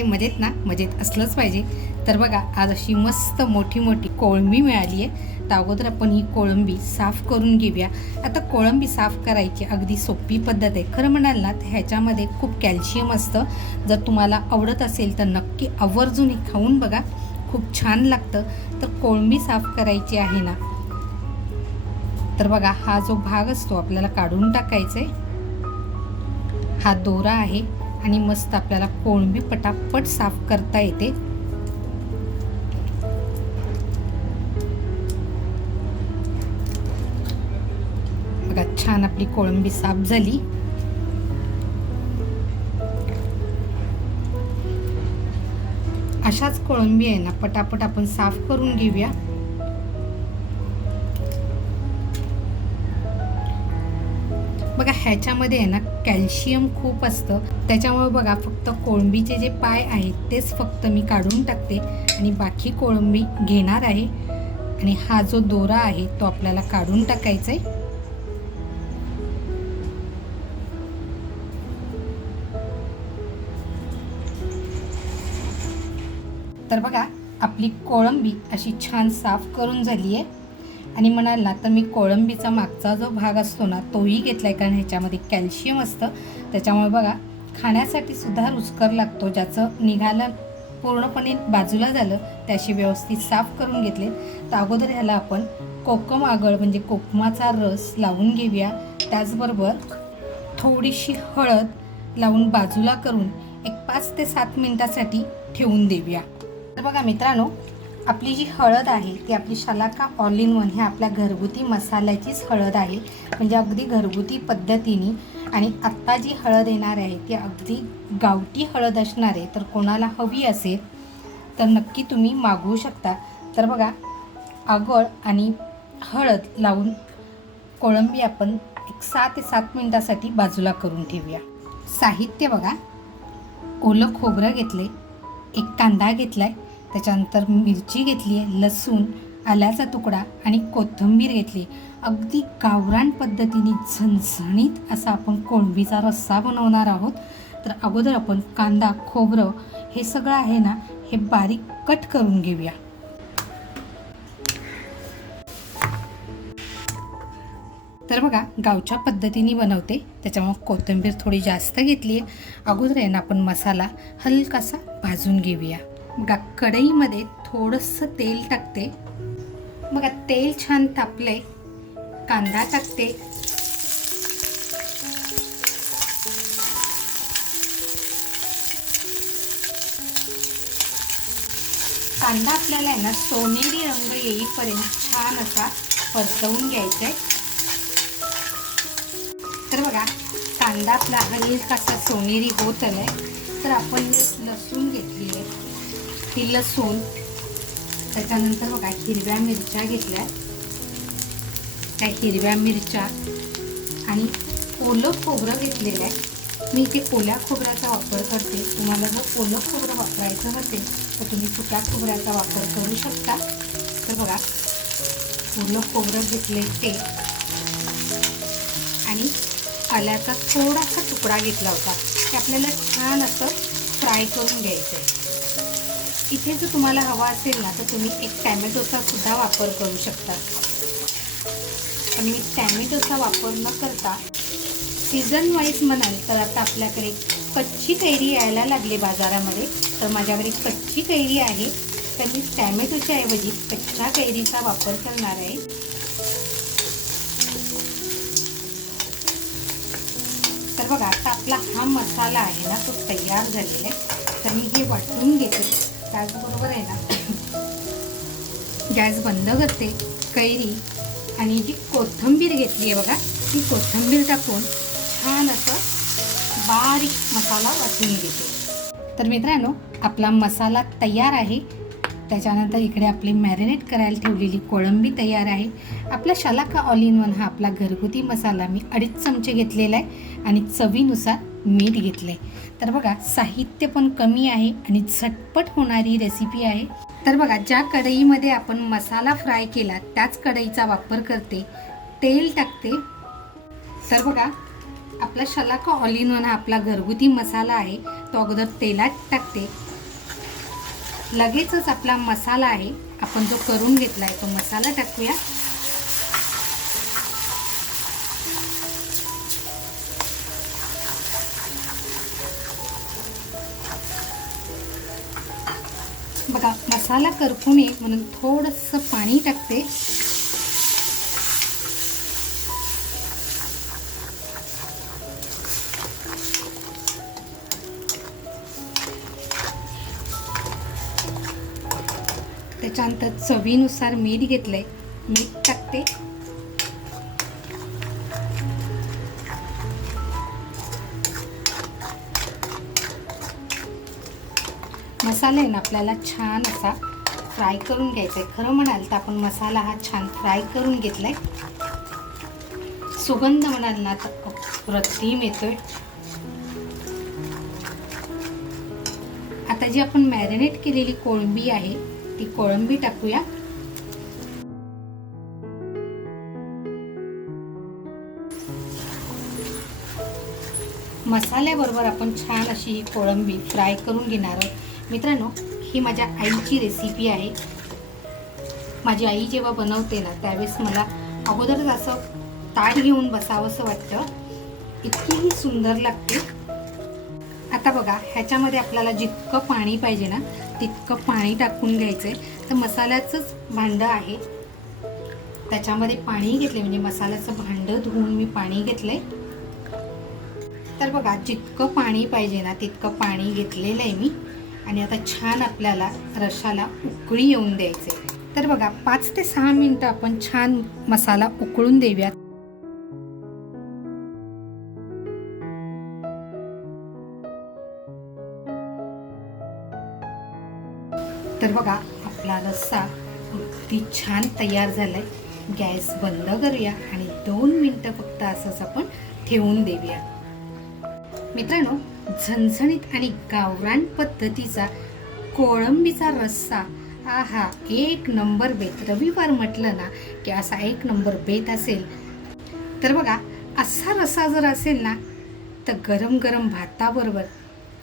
सगळे मजेत ना? मजेत असलंच पाहिजे. तर बघा, आज अशी मस्त मोठी मोठी कोळंबी मिळाली आहे. तर अगोदर आपण ही कोळंबी साफ करून घेऊया. आता कोळंबी साफ करायची अगदी सोपी पद्धत आहे. खरं म्हणाल ना, तर ह्याच्यामध्ये खूप कॅल्शियम असतं. जर तुम्हाला आवडत असेल तर नक्की आवर्जून हे खाऊन बघा, खूप छान लागतं. तर कोळंबी साफ करायची आहे ना, तर बघा, हा जो भाग असतो आपल्याला काढून टाकायचा आहे. हा दोरा आहे आणि मस्त आपल्याला कोळंबी पटापट साफ करता येते. बघा, छान आपली कोळंबी साफ झाली. अशाच कोळंबी आहे ना, पटापट आपण साफ करून घेऊया. बघा, ह्याच्यामध्ये आहे ना कॅल्शियम खूप असतं. त्याच्यामुळे बघा, फक्त कोळंबीचे जे पाय आहेत तेच फक्त मी काढून टाकते आणि बाकी कोळंबी घेणार आहे. आणि हा जो दोरा आहे तो आपल्याला काढून टाकायचा आहे. तर बघा, आपली कोळंबी अशी छान साफ करून झाली आहे. आणि म्हणाल ना, तर मी कोळंबीचा मागचा जो भाग असतो ना तोही घेतला आहे, कारण ह्याच्यामध्ये कॅल्शियम असतं. त्याच्यामुळे बघा, खाण्यासाठी सुद्धा रुचकर लागतो. ज्याचं निघालं पूर्णपणे बाजूला झालं त्याशी व्यवस्थित साफ करून घेतले. तर अगोदर ह्याला आपण कोकम आगळ म्हणजे कोकमाचा रस लावून घेऊया. त्याचबरोबर थोडीशी हळद लावून बाजूला करून एक 5 ते 7 मिनिटासाठी ठेवून देऊया. तर बघा मित्रांनो, आपली जी हळद आहे ती आपली शलाका ऑल इन वन ह्या आपल्या घरगुती मसाल्याचीच हळद आहे. म्हणजे अगदी घरगुती पद्धतीने. आणि आत्ता जी हळद येणार आहे ती अगदी गावठी हळद असणार आहे. तर कोणाला हवी असेल तर नक्की तुम्ही मागवू शकता. तर बघा, आगळ आणि हळद लावून कोळंबी आपण एक 6 ते 7 मिनिटासाठी बाजूला करून ठेवूया. साहित्य बघा, ओलं खोबरं घेतले, एक कांदा घेतला आहे, त्याच्यानंतर मिरची घेतली आहे, लसूण, आल्याचा तुकडा आणि कोथिंबीर घेतली. अगदी गावरान पद्धतीने झणझणीत असा आपण कोळंबीचा रस्सा बनवणार आहोत. तर अगोदर आपण कांदा, खोबरं हे सगळं आहे ना, हे बारीक कट करून घेऊया. तर बघा, गावच्या पद्धतीने बनवते त्याच्यामुळे कोथिंबीर थोडी जास्त घेतली आहे. अगोदर आहे ना, आपण मसाला हलकासा भाजून घेऊया. बघा, कढईमध्ये थोडंसं तेल टाकते. बघा, तेल छान तापले, कांदा टाकते. कांदा आपल्याला आहे ना सोनेरी रंग येईपर्यंत छान असा परतवून घ्यायचा आहे. तर बघा, कांदा आपला हलकासा सोनेरी होत आलाय. तर आपण लसूण घेतली आहे, ही लसूण, त्याच्यानंतर बघा हिरव्या मिरच्या घेतल्या, त्या हिरव्या मिरच्या आणि ओलं खोबरं घेतलेलं आहे. मी इथे ओल्या खोबऱ्याचा वापर करते. तुम्हाला जर ओलं खोबरं वापरायचं नसेल तर तुम्ही सुक्या खोबऱ्याचा वापर करू शकता. तर बघा, ओलं खोबरं घेतले ते आणि आल्याचा थोडासा तुकडा घेतला होता. ते आपल्याला छान असं फ्राय करून घ्यायचं आहे. इथे जर तुम्हाला हवा असेल ना तर तुम्ही एक टॅमॅटोचा सुद्धा वापर करू शकता. पण मी टॅमॅटोचा वापर न करता सीझन वाईज म्हणाल तर आता आपल्याकडे कच्ची कैरी यायला लागली बाजारामध्ये. तर माझ्याकडे कच्ची कैरी आहे, तर मी टॅमॅटोच्या ऐवजी कच्च्या कैरीचा वापर करणार आहे. तर बघा, आता आपला हा मसाला आहे ना तो तयार झालेला आहे. तर मी हे वाटून घेते. त्याचबरोबर आहे ना, गॅस बंद करते. कैरी आणि जी कोथिंबीर घेतली आहे बघा, ती कोथिंबीर टाकून छान असं बारीक मसाला वाटून घेते. तर मित्रांनो, आपला मसाला तयार आहे. त्याच्यानंतर इकडे आपली मॅरिनेट करायला ठेवलेली कोळंबी तयार आहे. आपला शलाका ऑल इन वन हा आपला घरगुती मसाला मी 2.5 चमचे घेतलेला आहे आणि चवीनुसार मीठ घेतले. तर बघा, साहित्य पण कमी आहे आणि झटपट होणारी रेसिपी आहे. तर बघा, ज्या कढईमध्ये आपण मसाला फ्राय केला त्याच कढईचा वापर करते. तेल टाकते. तर बघा, आपला शलाका ऑल इन वन हा आपला घरगुती मसाला आहे तो अगोदर तेलात टाकते. लगेचच आपला मसाला आहे आपण जो करून घेतला आहे तो मसाला टाकूया. बघा मसाला करपू नये म्हणून थोडंसं पाणी टाकते. त्याच्यानंतर चवीनुसार मीठ घेतलंय, मीठ टाकते. मसाला आहे ना आपल्याला छान असा फ्राय करून घ्यायचा आहे. खरं म्हणाल तर आपण मसाला हा छान फ्राय करून घेतलाय. सुगंध म्हणाल ना तर अप्रतिम येतोय. आता जी आपण मॅरिनेट केलेली कोळंबी आहे ती कोळंबी टाकूया. मसाल्याबरोबर आपण छान अशी ही कोळंबी फ्राय करून घेणार आहोत. मित्रांनो, ही माझ्या आईची रेसिपी आहे. माझी आई जेव्हा बनवते ना त्यावेळेस मला अगोदरच असं ताट घेऊन बसावंसं वाटतं, इतकी सुंदर लागते. आता बघा ह्याच्यामध्ये आपल्याला जितकं पाणी पाहिजे ना तितकं पाणी टाकून घ्यायचं आहे. तर मसाल्याचंच भांडं आहे त्याच्यामध्ये पाणी घेतले, म्हणजे मसाल्याचं भांडं धुवून मी पाणी घेतलंय. तर बघा जितकं पाणी पाहिजे ना तितकं पाणी घेतलेलं आहे मी. आणि आता छान आपल्याला रश्शाला उकळी येऊन द्यायचे. तर बघा 5 ते 6 मिनिटं आपण छान मसाला उकळून देऊयात. तर बघा आपला रस्सा अगदी छान तयार झालाय. गॅस बंद करूया आणि 2 मिनिटं फक्त असंच आपण ठेवून देऊया. मित्रांनो, झणझणीत आणि गावरान पद्धतीचा कोळंबीचा रस्सा आहा एक नंबर बेत. रविवार म्हटलं ना की असा एक नंबर बेत असेल. तर बघा असा रस्सा जर असेल ना तर गरम गरम भाताबरोबर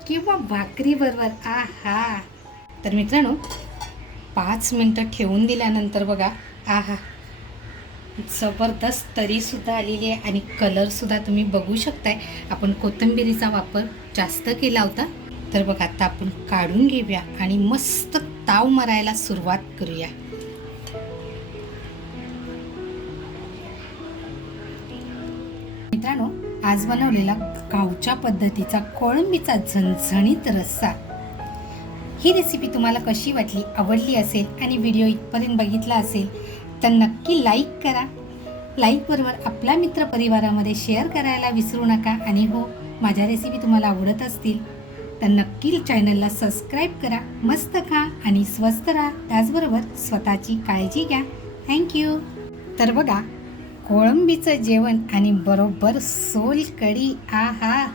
किंवा भाकरीबरोबर आहा. तर मित्रांनो 5 मिनिटं ठेवून दिल्यानंतर बघा आहा जबरदस्त तरीसुद्धा आलेली आहे आणि कलरसुद्धा तुम्ही बघू शकताय. आपण कोथिंबिरीचा वापर जास्त केला होता. तर बघा आता आपण काढून घेऊया आणि मस्त ताव मारायला सुरुवात करूया. मित्रांनो, आज बनवलेला गावच्या पद्धतीचा कोळंबीचा झणझणीत रस्सा, ही रेसिपी तुम्हाला कशी वाटली, आवडली असेल आणि व्हिडिओ इथपर्यंत बघितला असेल तर नक्की लाईक करा. लाईकबरोबर आपल्या मित्रपरिवारामध्ये शेअर करायला विसरू नका. आणि हो, माझ्या रेसिपी तुम्हाला आवडत असतील तर नक्की चॅनलला सबस्क्राईब करा. मस्त खा आणि स्वस्त राहा, त्याचबरोबर स्वतःची काळजी घ्या. थँक्यू. तर बघा कोळंबीचं जेवण आणि बरोबर सोल कढी आहा.